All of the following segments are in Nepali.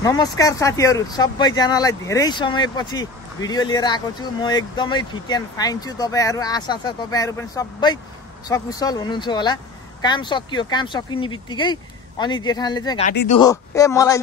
नमस्कार साथीहरु, सबैजनालाई धेरै समयपछि भिडियो लिएर आएको छु। म एकदमै फिट एन्ड फाइन छु। तपाईहरु आशा छ तपाईहरु पनि सबै सकुशल हुनुहुन्छ होला। काम सकियो, काम सकिने बित्तिकै अनि जेठानले चाहिँ घाँटी दुखो मलाई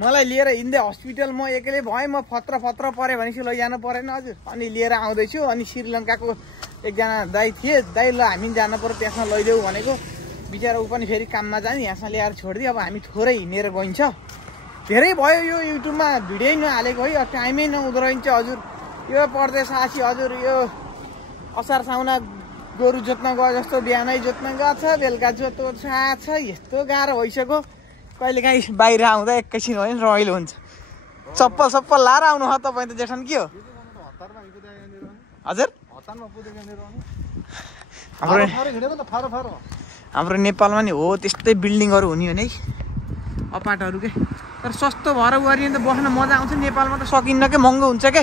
मलाई लिएर हिँड्दै हस्पिटल म एक्लै भएँ। म फत्र परे भनेपछि लैजानु परेन हजुर। अनि लिएर आउँदैछु। अनि श्रीलङ्काको एकजना दाइ थिए, दाइ ल हामी जानु पर्यो त्यसमा लैदेऊ भनेको। बिचारा ऊ पनि फेरि काममा जाने, यहाँसम्म ल्याएर छोडिदियो। अब हामी थोरै हिँडेर गइन्छ। धेरै भयो यो युट्युबमा भिडियो नहालेको है, टाइमै नहुँदो रहेछ हजुर। यो परदेश आसी हजुर, यो असार साउना गोरु जोत्न गयो जस्तो बिहानै जोत्न गएको छ, बेलुका जोत्नु छ। यस्तो गाह्रो भइसक्यो। कहिले काहीँ बाहिर आउँदा एकैछिन भयो नि रमाइलो हुन्छ। चप्पल सप्पल लाएर आउनु हो तपाईँ त जेठन के हो हजुर? हाम्रो नेपालमा नि हो त्यस्तै बिल्डिङहरू हुने हो नि अपार्टहरू के। तर सस्तो भएर गरी त बस्न मजा आउँछ। नेपालमा त सकिन्न के, महँगो हुन्छ के,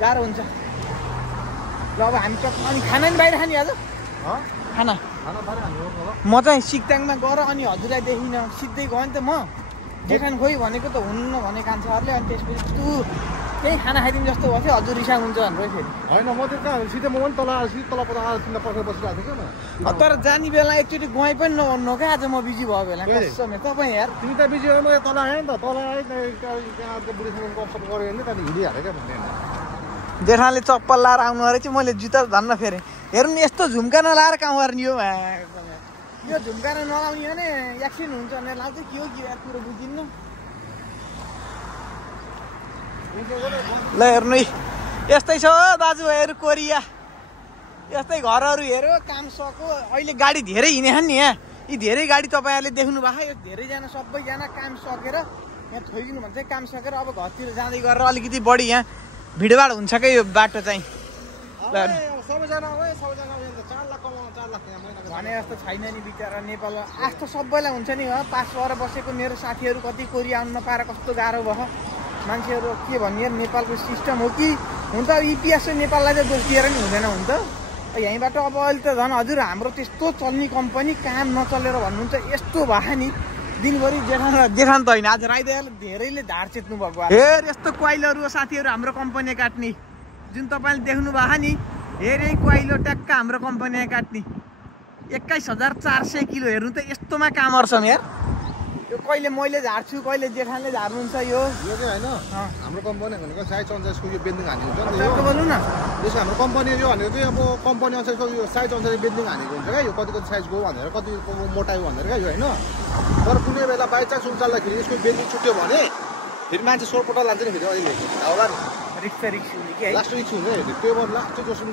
गाह्रो हुन्छ। ल अब हामी अनि खाना नि बाहिर खाने आज खाना। म चाहिँ सिक्ताङमा गएर अनि हजुरलाई देखिनँ, सिधै गएँ नि त म। जेठान खोइ भनेको त हुन्न भने कान्छाहरूले। अनि त्यसपछि तु त्यही खाना खाइदिनु जस्तो भएको थियो, हजुर रिसा हुन्छ भनेर फेरि होइन। म त कहाँ सिधै म पनि तल बसिरहेको छु न। तर जाने बेला एकचोटि गएँ पनि नभन्नु क्या। आज म बिजी भयो बेला कसम तपाईँ यार। तिमी त बिजी भयो, म तल आएँ नि त। तल आएँ बुढीसँग गफसप गऱ्यो भने त्यहाँदेखि हिँडिहाल्यो क्या भन्ने। जेठानले चप्पल लाएर आउनु रहेछ, मैले जुत्ता धन्न फेरेँ। हेर्नु नि यस्तो झुम्का नलाएर कहाँ गर्ने हो। यो झुम्का नलाउने भने एक्सिडेन्ट हुन्छ भनेर लाउँछ। के हो के कुरो बुझिन्न। ल हेर्नु है, यस्तै छ दाजुभाइहरू कोरिया। यस्तै घरहरू हेऱ्यो, काम सक्यो। अहिले गाडी धेरै हिँडेछन् नि यहाँ। यी धेरै गाडी तपाईँहरूले देख्नु भएको। यो धेरैजना सबैजना काम सकेर यहाँ थोइदिनु भन्छ। काम सकेर अब घरतिर जाँदै गरेर अलिकति बढी यहाँ भिडभाड हुन्छ क्या यो बाटो चाहिँ। भने जस्तो छैन नि बिचरा नेपालमा। आस्तो सबैलाई हुन्छ नि। पास भएर बसेको मेरो साथीहरू कति कोरिया आउनु नपाएर कस्तो गाह्रो भयो। मान्छेहरू के भन्ने नेपालको सिस्टम हो कि हुन त इतिहास नेपाललाई चाहिँ दोष दिएर नि हुँदैन। हुन त यहीँबाट अब अहिले त झन् हजुर हाम्रो त्यस्तो चल्ने कम्पनी काम नचलेर भन्नुहुन्छ। यस्तो भयो नि दिनभरि जेठान त होइन, आज राइदाले धेरैले धार चेत्नु भएको। हेर यस्तो कोइलहरू साथीहरू हाम्रो कम्पनी काट्ने जुन तपाईँले देख्नु भएको नि। हेरे कोइलो ट्याक्क हाम्रो कम्पनी काट्ने 21,400 किलो। हेर्नु त यस्तोमा काम गर्छ यार। यो कहिले मैले झार्छु, कहिले जेठानले झार्नुहुन्छ। यो चाहिँ होइन हाम्रो कम्पनी भनेको साइज अनुसारको यो बेन्डिङ हानेको हुन्छ नि। यो बोल्नु न, त्यसो हाम्रो कम्पनी यो भनेको चाहिँ अब कम्पनी अनुसारको यो साइज अनुसार बेन्डिङ हानेको हुन्छ क्या। यो कति साइजको भनेर, कतिको मोटाइ भनेर क्या यो होइन। तर कुनै बेला बाइचान्स उचाल्दाखेरि यसको बेन्डिङ छुट्यो भने फेरि मान्छे सोरपट लान्छ नि फेरि अहिले होला नि। रिक्स हुने कि है, लास्ट रिक्स हुन्छ नि। त्यो भएर लास्ट जोसम्म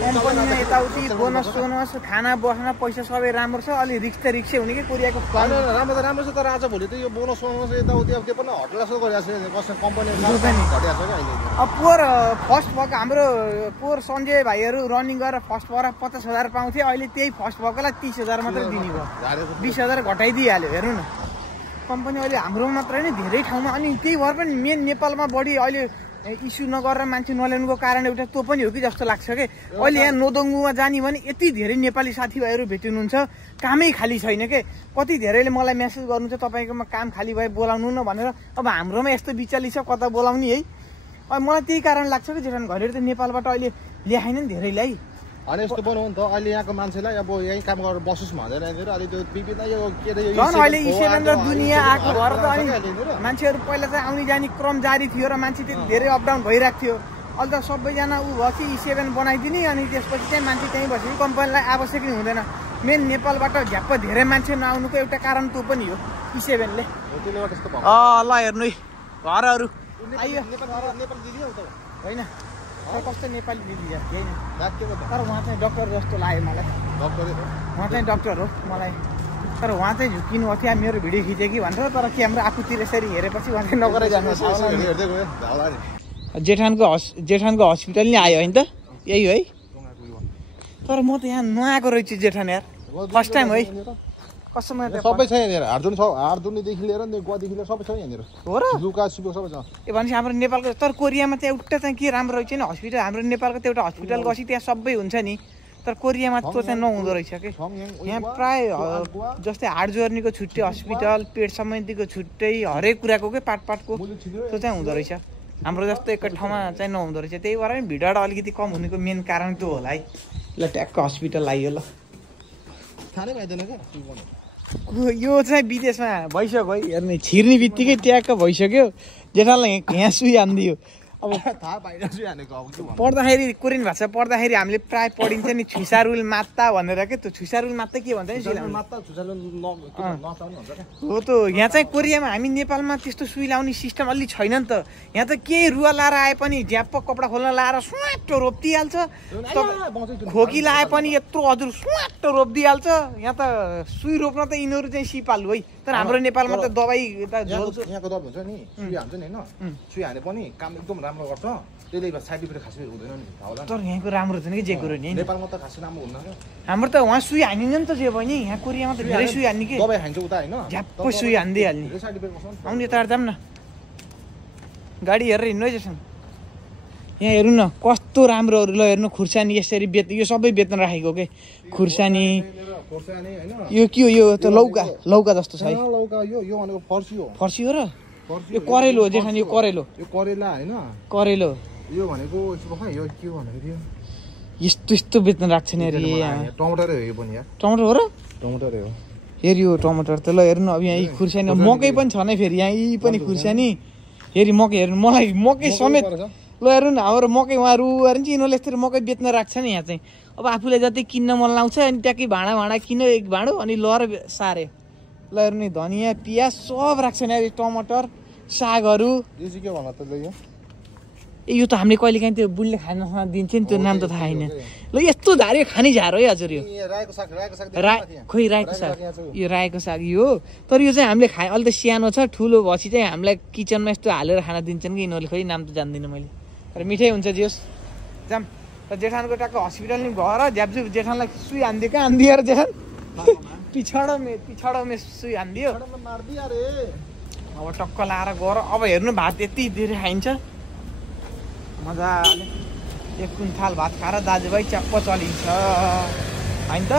कम्पनीमा यताउति बोनस सोनस खाना बस्न पैसा सबै राम्रो छ। अलि रिक्स त रिक्सै हुने कि कोरियाको। राम्रो त राम्रो छ। तर आज भोलि त यो बोनस सोनस यताउति अब त्यो पनि हटला जस्तो गरिरहेको छ कसै कम्पनी घटिरहेको छ क्या अहिले। अब पोहोर फर्स्ट भएको हाम्रो पोहोर सञ्जय भाइहरू रनिङ गरेर फर्स्ट भएर 50,000 पाउँथे। अहिले त्यही फर्स्ट भएकोलाई 30,000 मात्रै दिने भयो। 20,000 घटाइदिइहाल्यो। हेर्नु न कम्पनी अहिले हाम्रो मात्रै नै धेरै ठाउँमा। अनि त्यही भएर पनि मेन नेपालमा बढी अहिले इस्यु नगरेर मान्छे नल्याउनुको कारण एउटा त्यो पनि हो कि जस्तो लाग्छ कि। अहिले यहाँ नोदङ्गुमा जाने भने यति धेरै नेपाली साथीभाइहरू भेटिनुहुन्छ, कामै खाली छैन के। कति धेरैले मलाई मेसेज गर्नुहुन्छ तपाईँकोमा काम खाली भए बोलाउनु न भनेर। अब हाम्रोमा यस्तो बिचाली छ कता बोलाउने है। अब मलाई त्यही कारण लाग्छ कि जेठान घरहरू त नेपालबाट अहिले ल्याएन नि धेरैलाई। अनि यस्तो बनाउनु त अहिले यहाँको मान्छेलाई अब यहीँ काम गरेर बसोस् भन्दैन। अलि त्यो विभिन्न यो के अरे झन् अहिले E7 र दुनियाँ आएको भएर त अनि मान्छेहरू पहिला चाहिँ आउने जाने क्रम जारी थियो र मान्छे त्यति धेरै अपडाउन भइरहेको थियो। अहिले त सबैजना ऊ भयो कि E7 बनाइदिने। अनि त्यसपछि चाहिँ मान्छे त्यहीँ बसेपछि कम्पनीलाई आवश्यक नै हुँदैन। मेन नेपालबाट झ्याप्प धेरै मान्छे नआउनुको एउटा कारण त्यो पनि हो E7ले। ल हेर्नु है घरहरू होइन कस्तो नेपाली दिदी होइन। तर उहाँ चाहिँ डक्टर जस्तो लाग्यो मलाई। उहाँ चाहिँ डक्टर हो मलाई। तर उहाँ चाहिँ झुकिनु भएको थियो मेरो भिडियो खिच्यो कि भनेर। तर क्यामेरा आफूतिर यसरी हेरेपछि उहाँ चाहिँ नगरै जानुहोस्। जेठानको हस्पिटल नै आयो होइन त यही है। तर म त यहाँ नआएको रहेछु जेठान यार, फर्स्ट टाइम है। कसम सबै छ यहाँनिर। हार्दुनीदेखि लिएर गुवादेखि लिएर सबै छ यहाँनिर। हो र लुका सुबो सबै छ। ए भनेपछि हाम्रो नेपालको तर कोरियामा चाहिँ एउटा चाहिँ के राम्रो रहेछ नि हस्पिटल। हाम्रो नेपालको त एउटा हस्पिटल गएपछि त्यहाँ सबै हुन्छ नि। तर कोरियामा त्यो चाहिँ नहुँदो रहेछ कि यहाँ प्राय जस्तै हाड जोर्नीको छुट्टै हस्पिटल पेट सम्बन्धीको छुट्टै हरेक कुराको के पाटपाटको त्यो चाहिँ हुँदो रहेछ हाम्रो जस्तो एकै ठाउँमा चाहिँ नहुँदो रहेछ त्यही भएर नि भिडबाट अलिकति कम हुनेको मेन कारण त्यो होला है ल ट्याक्क हस्पिटल आइयो ल यो चाहिँ विदेशमा भइसक्यो है हेर्ने छिर्ने बित्तिकै ट्याक्क भइसक्यो जेठालाई यहाँ सुई हानिदियो अब पढ्दाखेरि कोरियन भाषा पढ्दाखेरि हामीले प्राय पढिन्छ नि छुसारुल मात्ता भनेर के त्यो छुसारुल मात्ता के भन्छ नि हो त यहाँ चाहिँ कोरियामा हामी नेपालमा त्यस्तो सुई लाउने सिस्टम अलि छैन नि त यहाँ त केही रुवा लाएर आए पनि झ्याप्प कपडा खोल्न लाएर स्वाटो रोपिदिइहाल्छ खोकी लाए पनि यत्रो हजुर स्वाटो रोपिदिइहाल्छ यहाँ त सुई रोप्न त यिनीहरू चाहिँ सिपालु है तर हाम्रो नेपालमा त दबाई यहाँको दबाई हुन्छ नि सुई हान्छ नि होइन सुई हाने पनि काम एकदम राम्रो गर्छ त्यसले साइड इफेक्ट खासै हुँदैन नि तर यहाँको राम्रो छैन कि जे कुरो नि नेपालमा त खासै राम्रो हुँदैन हाम्रो त वहाँ सुई हानिन्छ नि त जे भयो नि यहाँ कोरियामा त धेरै सुई हान्ने कि दबाई खान्छ उता होइन झ्याप्पै सुई हानिदिइहाल्ने आउने यता जाऊँ न गाडी हेरेर हिँड्नु है जसन यहाँ हेर्नु न कस्तो राम्रोहरू ल हेर्नु खुर्सानी यसरी यो सबै बेच्न राखेको के खुर्सानी यो के हो यो त लौका जस्तो छ है फर्सी हो र यो करेलो हो जेठानी यो करेलो करेला होइन करेलो यो भनेको यो के भन्दाखेरि यस्तो यस्तो बेच्न राख्छ नि अरे टमाटरै हो यो पनि टमाटर हो र टमाटरै हो हेरि यो टमाटर त ल हेर्नु अब यहाँ यी खुर्सानी मकै पनि छ नै फेरि यहाँ यी पनि खुर्सानी हेरि मकै हेर्नु मलाई मकै समेत ल हेर्नु न हाम्रो मकै उहाँ रुवाएर चाहिँ यिनीहरूले यस्तरी मकै बेच्न राख्छ नि यहाँ चाहिँ अब आफूले जति किन्न मन लाउँछ अनि ट्याक्कै भाँडा किन्यो एक भाँडो अनि लर सारे ल हेर्नु नि धनियाँ पियाज सब राख्छ नि अरे टमाटर सागहरू ए यो त हामीले कहिले काहीँ त्यो बुढीले खान दिन्छ नि त्यो नाम त थाहा छैन ल यस्तो धार्यो खाने झार है हजुर यो खोइ रायोको साग यो रायोको साग यो तर यो चाहिँ हामीले खाए अहिले त सानो छ ठुलो भएपछि चाहिँ हामीलाई किचनमा यस्तो हालेर खाना दिन्छन् कि यिनीहरूले खोइ नाम त जान्दिनँ मैले तर मिठै हुन्छ जियोस् जाम र जेठानको टक्क हस्पिटल नि भएर झ्याप्जु जेठानलाई सुई हानिदियो कहाँ हानिदियो र जेठान पिछाडो सुई हानिदियो अब टक्क लाएर गएर अब हेर्नु भात यति धेरै खाइन्छ मजाले एक कुन्थाल भात खाएर दाजुभाइ च्याप्प चलिन्छ होइन त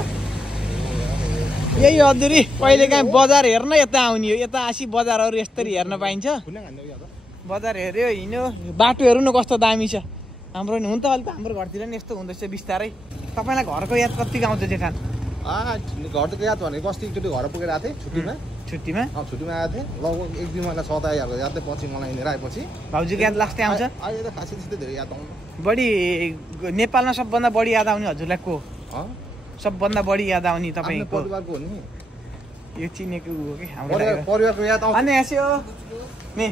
यही हजुरी कहिले काहीँ बजार हेर्न यता आउने हो यता आसी बजारहरू यसरी हेर्न पाइन्छ बजार हेऱ्यो हिँड्यो बाटोहरू न कस्तो दामी छ हाम्रो नि हुन त अहिले त हाम्रो घरतिर नि यस्तो हुँदैछ बिस्तारै तपाईँलाई घरको याद कतिको आउँछ जेठान घरको याद भनेको अस्ति एकचोटि घर पुगेर आएको थिएँ छुट्टीमा छुट्टीमा आएको थिएँ लगभग 1-2 महिना सता आइहाल्यो यादै पछि मलाई हिँडेर आएपछि भाउजूको याद लास्टै आउँछ अहिले त खासै त्यस्तै धेरै याद आउँछ बढी नेपालमा सबभन्दा बढी याद आउने हजुरलाई को सबभन्दा बढी याद आउने तपाईँको परिवारको हो नि यो चिनेको हो कि हाम्रो परिवारको याद आउँछ अनि यसो नि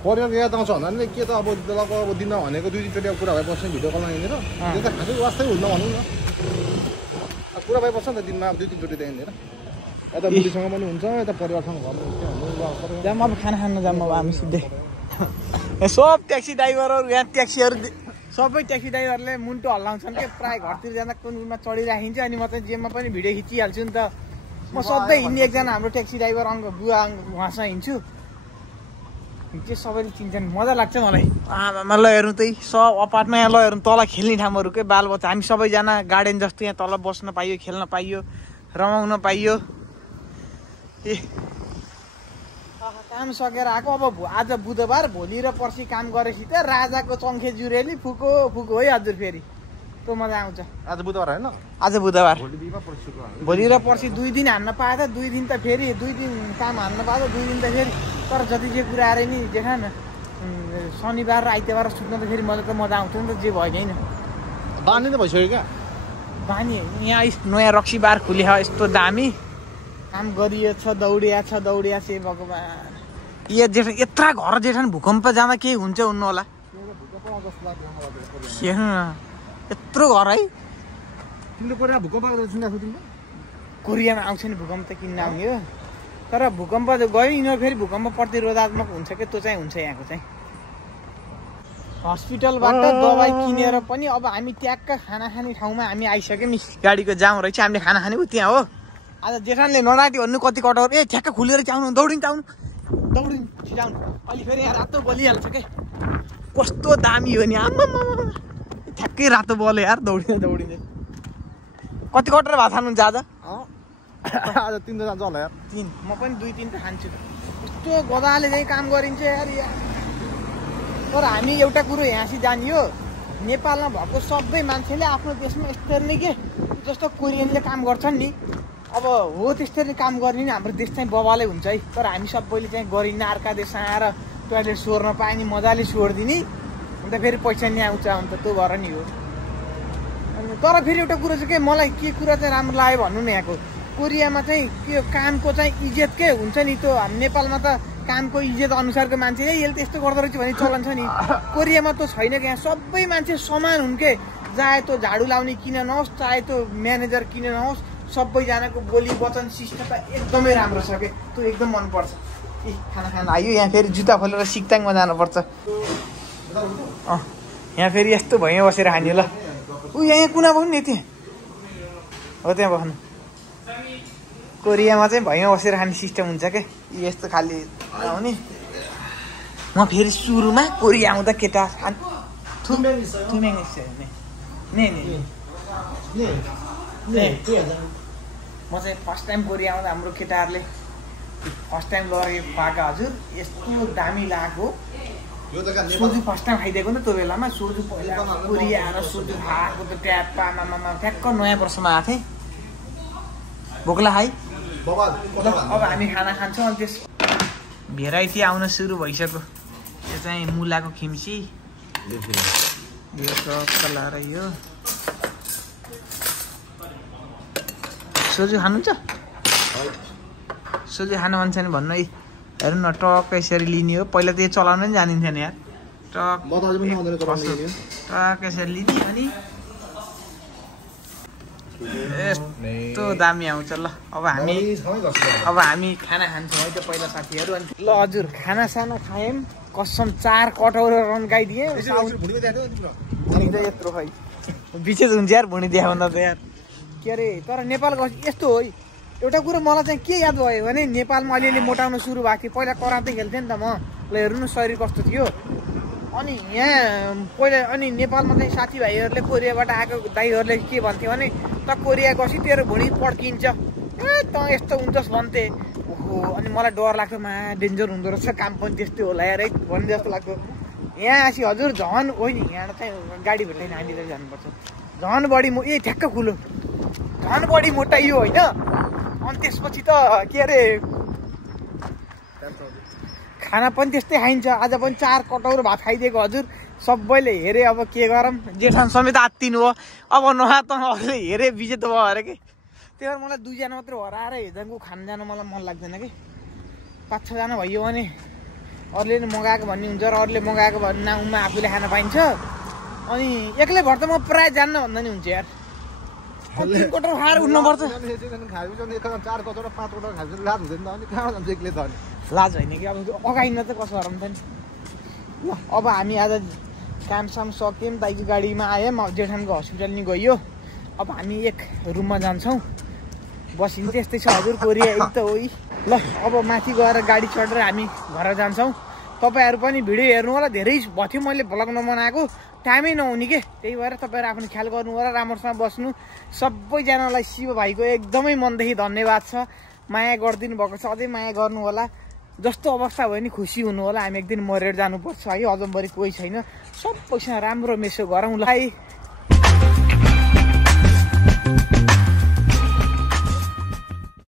परिवारको याद आउँछ भन्दा के त अब लगभग अब दिनमा भनेको 2-3 चोटि कुरा भइबस्ने भिडियो कलमा हिँडेर त्यो त खासै वास्तै हुन्न भनौँ न कुरा भइबस्छ नि त दिनमा अब 2-3 चोटि त हिँडेर यता बुढीसँग पनि हुन्छ यता परिवारसँग घरमा जाम अब खाना खान जाम अब हामी सिधै सब ट्याक्सी ड्राइभरहरू यहाँ ट्याक्सीहरू सबै ट्याक्सी ड्राइभरले मुन्टो हल्लाउँछन् कि प्राय घरतिर जाँदा कुन कुनमा चढिराखिन्छ अनि म चाहिँ जेमा पनि भिडियो खिचिहाल्छु नि त म सधैँ हिँड्ने एकजना हाम्रो ट्याक्सी ड्राइभर बुवा उहाँसँग हिँड्छु त्यो सबैले चिन्छन् मजा लाग्छ मलाई आमामा ल हेर्नु त्यही सब अपार्टमा यहाँ ल हेर्नु तल खेल्ने ठाउँहरू के बालबच्चा हामी सबैजना गार्डन जस्तो यहाँ तल बस्न पाइयो खेल्न पाइयो रमाउन पाइयो ए काम सकेर आएको अब आज बुधबार भोलि र पर्सि काम गरेपछि त राजाको चङ्खे जुरेली फुको फुको है हजुर फेरि त्यो मजा आउँछ आज बुधबार होइन आज बुधबार भोलि र पर्सि 2 दिन हान्न पाए त 2 दिन त फेरि 2 दिन काम हान्न पाए त 2 दिन त फेरि तर जति जे कुरा अरे नि जेठान शनिबार र आइतबार सुत्न त फेरि मजा आउँछ नि त जे भयो होइन बानी त भइसक्यो क्या बानी यहाँ नयाँ रक्सी बार खुले यस्तो दामी काम गरिएको छ दौडिया छ भगवान् यो जेठान यत्रा घर जेठान भूकम्प जाँदा केही हुन्छ हुन्न होला हेर्नु न यत्रो घर है कोरियामा आउँछ नि भूकम्प त किन्न आउने हो तर भूकम्प गयो यिनीहरू फेरि भूकम्प प्रतिरोधात्मक हुन्छ कि त्यो चाहिँ हुन्छ यहाँको चाहिँ हस्पिटलबाट दबाई किनेर पनि अब हामी ट्याक्क खाना खाने ठाउँमा हामी आइसक्यौँ नि गाडीको जाम रहेछ हामीले खाना खाने त्यहाँ हो आज जेठानले ननाटी भन्नु कति कटाउनु ए ठ्याक्क खुलेर चाहिँ दौडिन्छ अहिले फेरि यहाँ रातो बलिहाल्छ के कस्तो दामी हो नि आम्मा ठ्याक्कै रातो बल्यो यार दौडिँदै कति कटेर भात खानुहुन्छ आज? आज 3 त जान्छ होला यार। 3 म पनि 2-3 त खान्छु। यस्तो गदाले चाहिँ काम गरिन्छ यार। तर हामी एउटा कुरो यहाँसी जानियो, नेपालमा भएको सबै मान्छेले आफ्नो देशमा यस्तरी नै के जस्तो कोरियनले काम गर्छन् नि, अब हो त्यस्तरी काम गर्ने नि हाम्रो देश चाहिँ बवालै हुन्छ है। तर हामी सबैले चाहिँ गरिन्न, अर्का देश आएर टोयलेट सोर्न पाए नि मजाले सोर्दिने, अन्त फेरि पैसा नि आउँछ, अन्त त्यो भएर नि हो। अनि तर फेरि एउटा कुरो चाहिँ के मलाई के कुरा चाहिँ राम्रो लाग्यो भन्नु न, यहाँको कोरियामा चाहिँ के कामको चाहिँ इज्जत के हुन्छ नि, त्यो नेपालमा त कामको इज्जत अनुसारको मान्छे यसले त्यस्तो गर्दो रहेछ भन्ने चलन छ नि, कोरियामा त छैन क्या। सबै मान्छे समान हुन् के, चाहे त्यो झाडु लाउने किन नहोस्, चाहे त्यो म्यानेजर किन नहोस्, सबैजनाको बोली वचन शिष्ट त एकदमै राम्रो छ के, त्यो एकदम मनपर्छ। ए खाना खान आयो यहाँ, फेरि जुत्ता खोलेर सिक्ताङमा जानुपर्छ। यहाँ फेरि यस्तो भैया बसेर खाने ल। यहाँ कुना बस्नु नि, त्यहाँ हो, त्यहाँ बस्नु। कोरियामा चाहिँ भैया बसेर खाने सिस्टम हुन्छ क्या, यस्तो खालि आउने। म फेरि सुरुमा कोरिया आउँदा केटा म चाहिँ फर्स्ट टाइम कोरिया आउँदा हाम्रो केटाहरूले फर्स्ट टाइम लगेर खुवाएको हजुर, यस्तो दामी लाग्यो। सोजु फर्स्ट टाइम खाइदिएको नि त त्यो बेलामा, सोजु पहिला कोरिया आएर सोजु खाएको त ट्याप्पामा ठ्याक्क नयाँ वर्षमा आएको थिएँ। भोकला है अब हामी खाना खान्छौँ। अनि त्यस भेराइटी आउन सुरु भइसक्यो। यो चाहिँ मुलाको खिम्ची, यो कलर, यो सोजु खानुहुन्छ? सोजु खानु मन छ भने भन्नु है। हेर्नु न, टक्क यसरी लिने हो। पहिला त यो चलाउनु नि जानिन्थेन यार, टक्क यसरी लिने, अनि यस्तो दामी आउँछ। ल अब हामी खाना खान्छौँ है त पहिला साथीहरू। अनि ल हजुर खाना साना खायौँ, कसम 4 कटौरो रन्काइदिएँ। यत्रो खै विशेष हुन्छ यार भुँडी देखाउँदा त यार, के अरे। तर नेपालको यस्तो हो, एउटा कुरो मलाई चाहिँ के याद भयो भने नेपालमा अलिअलि मोटाउनु सुरु भएको थियो। पहिला कराते खेल्थेँ नि त म, ल हेर्नु न शरीर कस्तो थियो। अनि यहाँ पहिला अनि नेपालमा चाहिँ साथीभाइहरूले कोरियाबाट आएको दाइहरूले के भन्थ्यो भने, त कोरिया गएपछि तेरो भुँडी पड्किन्छ, ए त यस्तो हुन्छस् भन्थे। ओहो, अनि मलाई डर लाग्थ्यो, मा डेन्जर हुँदो रहेछ, काम पनि त्यस्तै होला यार है भन्ने जस्तो लाग्थ्यो। यहाँ आसी हजुर झन् होइन, यहाँ चाहिँ गाडी भेट्दैन, हामीतिर जानुपर्छ। झन् बढी ए ठ्याक्क खुलो, झन् बढी मोटाइयो होइन। अनि त्यसपछि त के अरे खाना पनि त्यस्तै खाइन्छ। आज पनि 4 कटौरो भात खाइदिएको हजुर, सबैले हेरे। अब के गरौँ, जेठान समेत आत्तिनु हो। अब नहा त अरूले हेरे बिजेत भयो अरे कि, त्यही भएर मलाई 2 जना मात्रै हराएर हेर्दाको खान जानु मलाई मन लाग्दैन कि। 5-6 जना भयो भने अरूले नि मगाएको भन्ने हुन्छ, र अरूले मगाएको भन्ने नाउँमा आफूले खान पाइन्छ। अनि एक्लै भएर त म प्रायः जान्न भन्दा नि हुन्छ यार। 3 कटौरो खाएर उठ्नुपर्छ। 4 कटौरो 5 कटौरो खान्छ लाज हुँदैन अनि कहाँ जान्छ एक्लै त? लाज होइन कि, अब अगाइन त कसो गरौँ त नि। ल अब हामी आज कामसाम सक्यौँ, दाइको गाडीमा आयौँ, जेठानको हस्पिटल नि गइयो। अब हामी एक रुममा जान्छौँ, बसिन्छ। यस्तै छ हजुर कोरिया एक त हो। ल अब माथि गएर गाडी चढेर हामी घर जान्छौँ। तपाईँहरू पनि भिडियो हेर्नु होला, धेरै भयो मैले भ्लग नबनाएको, टाइमै नहुने के, त्यही भएर तपाईँहरू आफ्नो ख्याल गर्नु होला, राम्रोसँग बस्नु। सबैजनालाई शिव भाइको एकदमै मनदेखि धन्यवाद छ, माया गरिदिनु भएको छ, अझै माया गर्नु होला। जस्तो अवस्था भयो नि खुसी हुनु होला, हामी एक दिन मरेर जानुपर्छ है, अझम्बरी कोही छैन, सबैसँग राम्रो मेसो गरौँ ल।